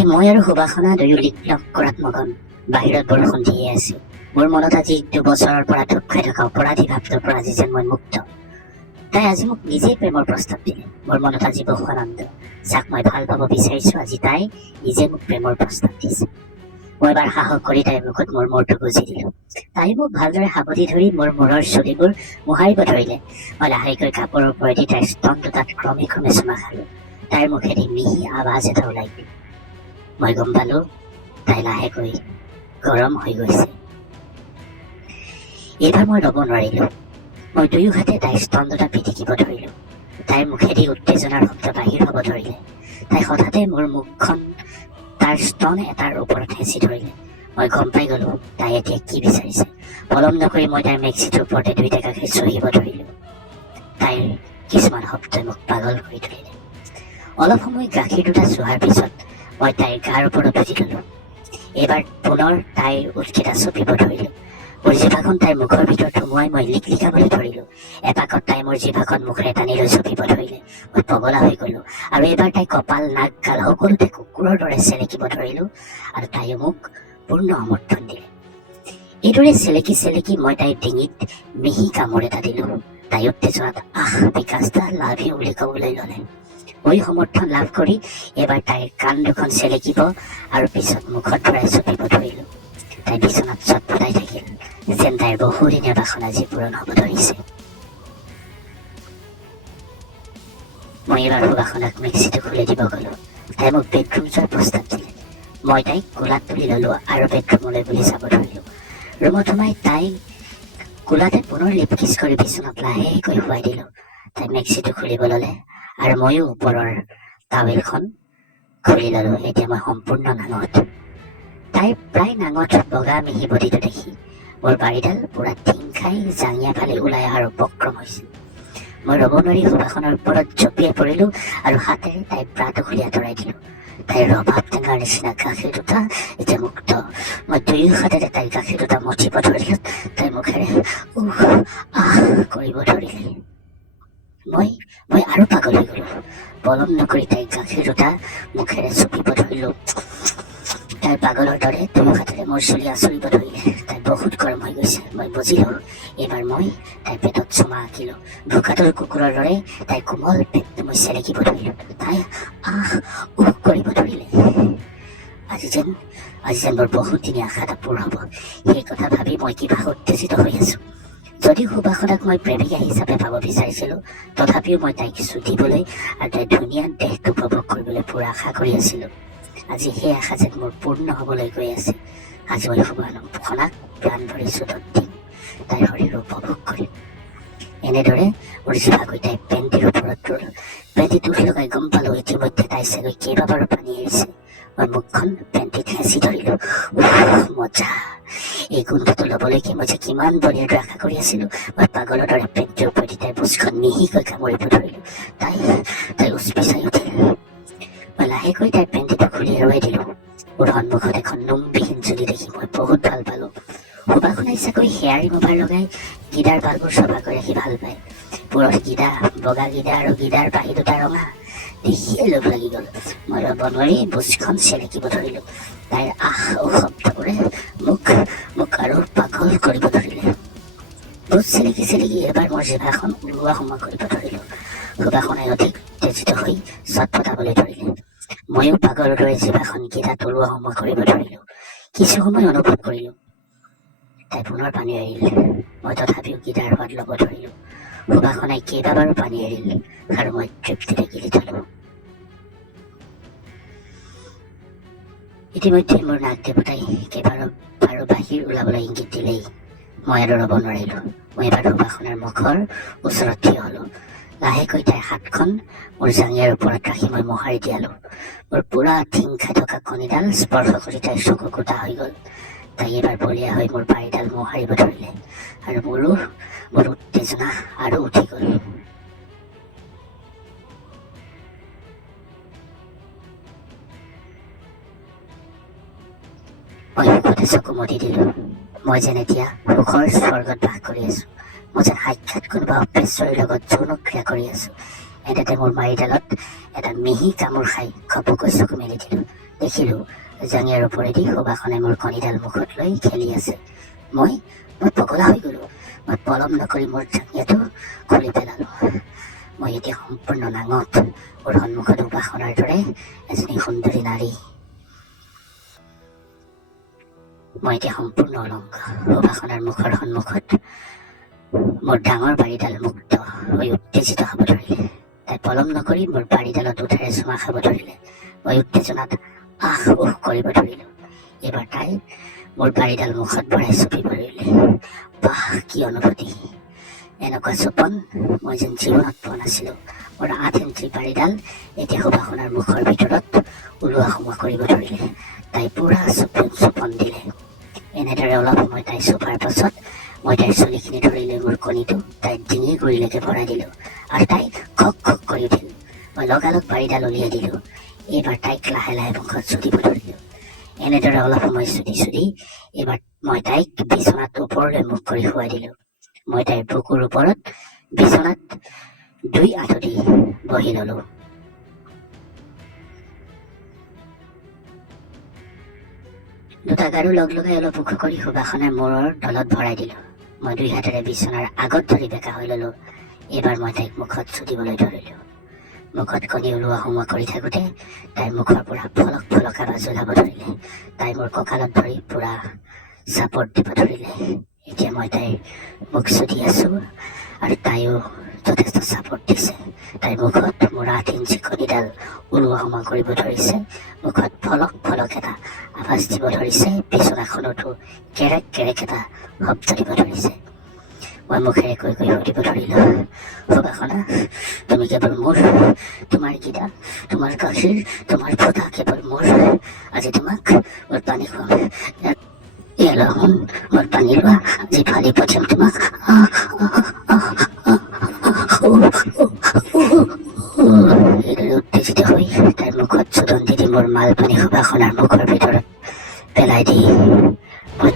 আজি মই আৰু সুবাসনা দুয়ো লিকলক কৰাত মগন। বাহিৰত বৰষুণ দিয়ে আছিল। মোৰ মনত আজি 2 বছৰৰ পৰা ধুপ খাই থকা অপৰাধী ভাৱটোৰ পৰা আজি যেন মই মুক্ত। তাই আজি মোক নিজেই প্ৰেমৰ প্ৰস্তাৱ দিলে। মোৰ মনত আজি বহু আনন্দ। যাক মই ভাল পাব বিচাৰিছো, আজি তাই নিজে মোক প্ৰেমৰ প্ৰস্তাৱ দিছে। মই এবাৰ সাহস কৰি তাইৰ মুখত মোৰ মূৰটো গুজি দিলো। তাই মোক ভালদৰে সাৱটি ধৰি মোৰ মূৰৰ চুলিবোৰ মোহাৰিব ধৰিলে। মই লাহেকৈ কাপোৰৰ ওপৰেদি তাইৰ স্তন দুটাত ক্ৰমে ক্ৰমে চুমা খালো। তাইৰ মুখেদি মিহি আৱাজ এটা ওলাই গল। মই গম পালো তাই লাহেকৈ গৰম হৈ গৈছে। এইবাৰ মই ৰ'ব নোৱাৰিলো। মই দুয়ো হাতে তাইৰ স্তন দুটা পিটিকিব ধৰিলো। তাইৰ মুখেদি উত্তেজনাৰ শব্দ বাহিৰ হ'ব ধৰিলে। তাই হঠাতে মোৰ মুখখন তাৰ স্তন এটাৰ ওপৰত হেঁচি ধৰিলে। মই গম পাই গলো তাই এতিয়া কি বিচাৰিছে। পলম নকৰি মই তাইৰ মেক্সিটোৰ ওপৰতে 2টা গাখীৰ চুহিব ধৰিলো। তাইৰ কিছুমান শব্দই মোক পাগল কৰি তুলিলে। অলপ সময় গাখীৰ দুটা চুহাৰ পিছত মই তাইৰ গাৰ ওপৰত উঠি ললো। এইবাৰ পুনৰ তাইৰ উৎকেটা চপিব ধৰিলো। মোৰ জিভাখন তাইৰ মুখৰ ভিতৰত সোমোৱাই মই লিকলিকাবলৈ ধৰিলো। এপাকত তাই মোৰ জিভাখন মুখেৰে টানি লৈ চপিব ধৰিলে। মই পগলা হৈ গলো আৰু এইবাৰ তাই কপাল, নাক, গাল সকলোতে কুকুৰৰ দৰে চেলেকিব ধৰিলো আৰু তাইও মোক পূৰ্ণ সমৰ্থন দিলে। এইদৰে চেলেকি চেলেকি মই তাইৰ ডিঙিত মিহি কামোৰ এটা দিলো। তাই উত্তেজনাত বিকাশ দা লাভ ইউ বুলি কবলৈ ললে। মই সমৰ্থন লাভ কৰি এবাৰ তাইৰ কাণ দুখন চেলেকিব আৰু পিছত মুখত ভৰাই চপিব ধৰিলো। তাই বিচনাত চটফটাই থাকিল, যেন তাইৰ বহুদিনীয়া বাসনা আজি পূৰণ হ'ব ধৰিছে। মই এবাৰ সুবাসনাক মেক্সিটো খুলি দিব গলো। তাই মোক বেডৰুম যোৱাৰ প্ৰস্তাৱ দিলে। মই তাইক কোলাত তুলি ললো আৰু বেডৰুমলৈ বুলি যাব ধৰিলো। ৰুমত সোমাই তাই কোলাতে পুনৰ লিপকিছ কৰি বিচনাত লাহেকৈ শুৱাই দিলো। তাই মেক্সিটো খুলিব ললে আৰু ময়ো ওপৰৰ টাৱেলখন খুলি ললো। এতিয়া মই সম্পূৰ্ণ নাঙত। তাইৰ প্ৰায় নাঙত বগা মিহি বডিটো দেখি মোৰ বাৰীডাল পুৰা টিং খাই জাঙিয়া ফালি ওলাই অহাৰ উপক্ৰম হৈছিল। মই ৰ'ব নোৱাৰি সুবাসনাৰ ওপৰত জঁপিয়াই পৰিলো আৰু হাতেৰে তাইৰ ব্ৰাটো খুলি আঁতৰাই দিলো। তাইৰ ৰবাব টেঙাৰ নিচিনা গাখীৰ দুটা এতিয়া মুক্ত। মই দুয়ো হাতেৰে তাইৰ গাখীৰ দুটা মঠিব ধৰিলো। তাই মুখেৰে কৰিব ধৰিলে। মই আৰু পাগল হৈ গলো। পলম নকৰি তাইৰ গাখীৰ দুটা মুখেৰে চুপিব ধৰিলো। তাই পাগলৰ দৰে দুয়ো হাতেৰে মোৰ চুলি আঁচুৰিব ধৰিলে। তাই বহুত গৰম হৈ গৈছে। মই বুজিলো এইবাৰ মই তাইৰ পেটত চুমা আঁকিলো। ভোকাতুৰ কুকুৰৰ দৰে তাইৰ কোমল পেটটো মই চেলেকিব ধৰিলো। তাই কৰিব ধৰিলে। আজি যেন মোৰ বহুদিনীয়া আশা এটা পূৰ হ'ব। সেই কথা ভাবি মই কিবা উত্তেজিত হৈ আছো। যদিও সুবাসনাক মই প্ৰেমিকা হিচাপে পাব বিচাৰিছিলো, তথাপিও মই তাইক চুটিবলৈ আৰু তাইৰ ধুনীয়া দেহটো উপভোগ কৰিবলৈ পুৰা আশা কৰি আছিলো। আজি সেই আশা যেন মোৰ পূৰ্ণ হবলৈ গৈ আছে। আজি মই সুবাসনাক প্ৰাণ ভৰি চুটত দিম, তাইৰ শৰীৰ উপভোগ কৰিম। এনেদৰে মোৰ জিভাকৈ তাইৰ পেণ্টিৰ ওপৰত ৰল। পেণ্টি দুখ লগাই গম পালো ইতিমধ্যে তাই চাগৈ কেইবাবাৰো পানী এৰিছে। মই মুখখন পেণ্টিত হেঁচি ধৰিলো। মজা! এই গোন্ধটো লবলৈকে মই যে কিমান বলিয়াৰ আশা কৰি আছিলো। মই পাগলৰ দৰে পেণ্টিৰ ওপৰেদি তাইৰ বুজখন মিহিকৈ কামুৰিব ধৰিলো। তাই উচপিচাই উঠিল। মই লাহেকৈ তাইৰ পেণ্টিটো খুলি এৰুৱাই দিলো। মোৰ সন্মুখত এখন নোমবিহীন চুলি দেখি মই বহুত ভাল পালো। সুবাসনাই চাগৈ হেয়াৰ ৰিমুভাৰ লগাই গিদাৰ বালবোৰ চফা কৰি ৰাখি ভাল পায়। পুৰঠ গিদা, বগা গিদা আৰু গিদাৰ বাঢ়ি দুটা ৰঙা দেখিয়ে লোভ লাগি গল। মই ৰ'ব নোৱাৰি বুজখন চেলেকিব ধৰিলো। তাইৰ শব্দবোৰে মোক আৰু পাগল কৰিব ধৰিলে। বুজ চেলেকি চেলেকি এবাৰ মোৰ জিভাখন ওলোৱা সোমোৱা কৰিব ধৰিলো। সুবাসনাই অধিক উত্তেজিত হৈ চটফটাবলৈ ধৰিলে। ময়ো পাগলৰ দৰে জিভাখন গিদাত ওলোৱা সোমোৱা কৰিব ধৰিলো। কিছু সময় অনুভৱ কৰিলো তাই পুনৰ পানী এৰিল। মই তথাপিও গিদাৰ সোৱাদ ল'ব ধৰিলো। সুবাসনাই কেইবাবাৰো পানী এৰিল আৰু মই তৃপ্তিৰে গিলি থলো। ইতিমধ্যে মোৰ নাক দেৱতাই কেইবাৰো বাহিৰ ওলাবলৈ ইংগিত দিলেই মই আৰু ৰ'ব নোৱাৰিলো। মই এবাৰ সুবাসনাৰ মুখৰ ওচৰত থিয় হলো। লাহেকৈ তাইৰ হাতখন মোৰ জাঙিয়াৰ ওপৰত ৰাখি মই মোহাৰি দিয়ালো। মোৰ পুৰা টিং খাই থকা কণীডাল স্পৰ্শ কৰি তাইৰ চকু গোটা হৈ গল। তাই এবাৰ বলিয়া হৈ মোৰ বাৰীডাল মোহাৰিব ধৰিলে আৰু মোৰ উত্তেজনা আৰু উঠি গল। মই সুখতে চকু মুদি দিলো। মই যেন এতিয়া সুখৰ স্বৰ্গত বাস কৰি আছো। মই যেন সাক্ষাৎ কোনোবা অপেশ্বৰীৰ লগত যৌন ক্ৰিয়া কৰি আছো। এনেতে মোৰ মাৰিডালত এটা মিহি কামোৰ খাই খপুকৈ চকু মেলি দিলো। দেখিলো জাঙিয়াৰ ওপৰেদি সুবাসনে মোৰ কণীডাল মুখত লৈ খেলি আছে। মই পগলা হৈ গলো। মই পলম নকৰি মোৰ জাঙিয়াটো খুলি পেলালো। মই এতিয়া সম্পূৰ্ণ নাঙঠ। মোৰ সন্মুখত সুবাসনাৰ দৰে এজনী সুন্দৰী নাৰী। মই এতিয়া সম্পূৰ্ণ অলংগ। সুবাসনাৰ মুখৰ সন্মুখত মোৰ ডাঙৰ বাৰীডাল মুক্ত হৈ উত্তেজিত হ'ব ধৰিলে। তাই পলম নকৰি মোৰ বাৰীডালত উঠেৰে চুমা খাব ধৰিলে। মই উত্তেজনাত আহ উহ কৰিব ধৰিলো। এইবাৰ তাই মোৰ বাৰীডাল মুখত ভৰাই চুপি ধৰিলে। বাহ, কি অনুভূতি! এনেকুৱা চুপন মই যেন জীৱনত পোৱা নাছিলো। মোৰ 8 ইঞ্চি বাৰীডাল এতিয়া সুবাসনাৰ মুখৰ ভিতৰত ওলোৱা সোমোৱা কৰিব ধৰিলে। তাই পুৰা চুপন দিলে। এনেদৰে অলপ সময় তাই চুপাৰ পাছত মই তাইৰ চুলিখিনি ধৰি লৈ মোৰ কণীটো তাইৰ ডিঙিৰ গুৰিলৈকে ভৰাই দিলো আৰু তাই খক খক কৰি উঠিল। মই লগালগ বাৰীডাল উলিয়াই দিলো। এইবাৰ তাইক লাহে লাহে মুখত চুটিব ধৰিলো। এনেদৰে অলপ সময় চুটি এইবাৰ মই তাইক বিচনাত ওপৰলৈ মুখ কৰি শুৱাই দিলো। মই তাইৰ বুকুৰ ওপৰত বিচনাত 2 আঁঠু দি বহি ললো। দুটা গাৰু লগ লগাই অলপ ওখ কৰি সুবাসনাৰ মূৰৰ তলত ভৰাই দিলো। মই 2 হাতেৰে বিচনাৰ আগত ধৰি বেকা হৈ ললো। এইবাৰ মই তাইক মুখত চুটিবলৈ ধৰিলো। মুখত কণী ওলোৱা সোমোৱা কৰি থাকোঁতে তাইৰ মুখৰ পৰা ফলক ফলক আৱাজ ওলাব ধৰিলে। তাই মোৰ কঁকালত ধৰি পুৰা চাপৰ্ট দিব ধৰিলে। এতিয়া মই তাইৰ মুখ চুটি আছো আৰু তাইও যথেষ্ট চাপৰ্ট দিছে। তাইৰ মুখত মোৰ 8 ইঞ্চি কণীডাল ওলোৱা সোমোৱা কৰিব ধৰিছে। মুখত ফলক ফলক এটা আৱাজ দিব ধৰিছে। বিচনাখনতো কেৰেক কেৰেক এটা শব্দ দিব ধৰিছে। মই মুখেৰে কৈ সুধিব ধৰিলো, সুবাসনা, তুমি কেৱল মোৰ, তোমাৰ গীতা, তোমাৰ গাখীৰ, তোমাৰ ফুটা কেৱল মোৰ। আজি তোমাক মোৰ পানী খুৱাম। ইয়ালৈ শুন, মোৰ পানী লোৱা, আজি ফালি পঠিয়াম তোমাক। এইদৰে উত্তেজিত হৈ তাইৰ মুখত চুদন দি মোৰ মাল পানী সুবাসনাৰ মুখৰ ভিতৰত পেলাই দি মই